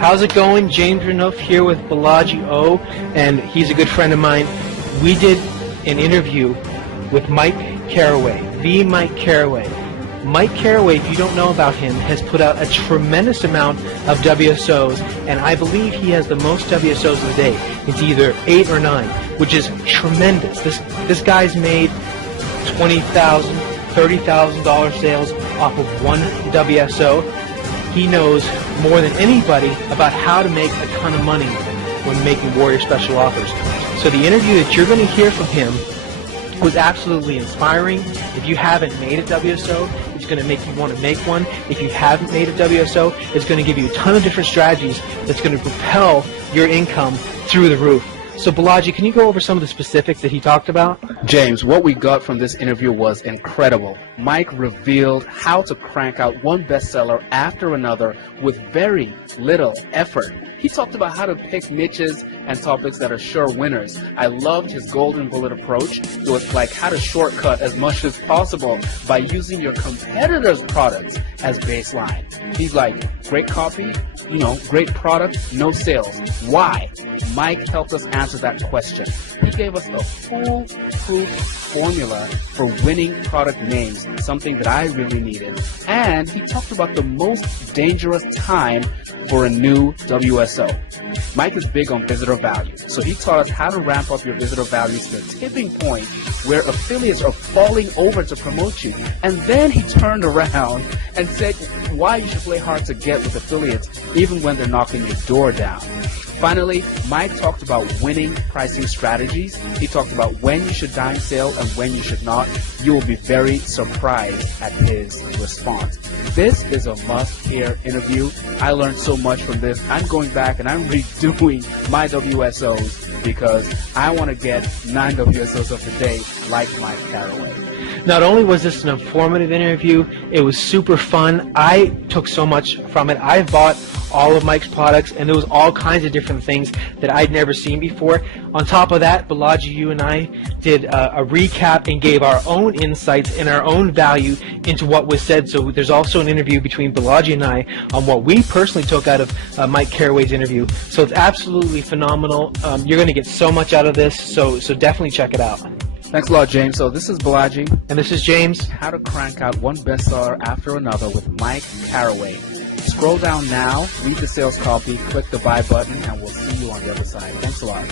How's it going? James Renouf here with Bolaji O, and he's a good friend of mine. We did an interview with Mike Carraway, the Mike Carraway. Mike Carraway, if you don't know about him, has put out a tremendous amount of WSOs, and I believe he has the most WSOs of the day. It's either 8 or 9, which is tremendous. This guy's made $20,000, $30,000 sales off of one WSO. He knows more than anybody about how to make a ton of money when making Warrior Special offers. So the interview that you're going to hear from him was absolutely inspiring. If you haven't made a WSO, it's going to make you want to make one. If you haven't made a WSO, it's going to give you a ton of different strategies that's going to propel your income through the roof. So Bolaji, can you go over some of the specifics that he talked about? James, what we got from this interview was incredible. Mike revealed how to crank out one bestseller after another with very little effort. He talked about how to pick niches and topics that are sure winners. I loved his golden bullet approach. It was like how to shortcut as much as possible by using your competitors' products as baseline. He's like, great copy, great product, no sales. Why? Mike helped us answer that question. He gave us a foolproof formula for winning product names, something that I really needed. And he talked about the most dangerous time for a new WSO. Mike is big on visitor value, so he taught us how to ramp up your visitor value to the tipping point where affiliates are falling over to promote you. And then he turned around and said why you should play hard to get with affiliates even when they're knocking your door down. Finally, Mike talked about winning pricing strategies. He talked about when you should dime sale and when you should not. You will be very surprised at his response. This is a must-hear interview. I learned so much from this. I'm going back and I'm redoing my WSOs because I want to get 9 WSOs of the day like Mike Carraway. Not only was this an informative interview, it was super fun. I took so much from it. I bought all of Mike's products, and there was all kinds of different things that I'd never seen before. On top of that, Bolaji, you and I did a recap and gave our own insights and our own value into what was said. So there's also an interview between Bolaji and I on what we personally took out of Mike Carraway's interview. So it's absolutely phenomenal. You're going to get so much out of this, so definitely check it out. Thanks a lot, James. So this is Bolaji. And this is James. How to crank out one bestseller after another with Mike Carraway. Scroll down now, read the sales copy, click the buy button, and we'll see you on the other side. Thanks a lot.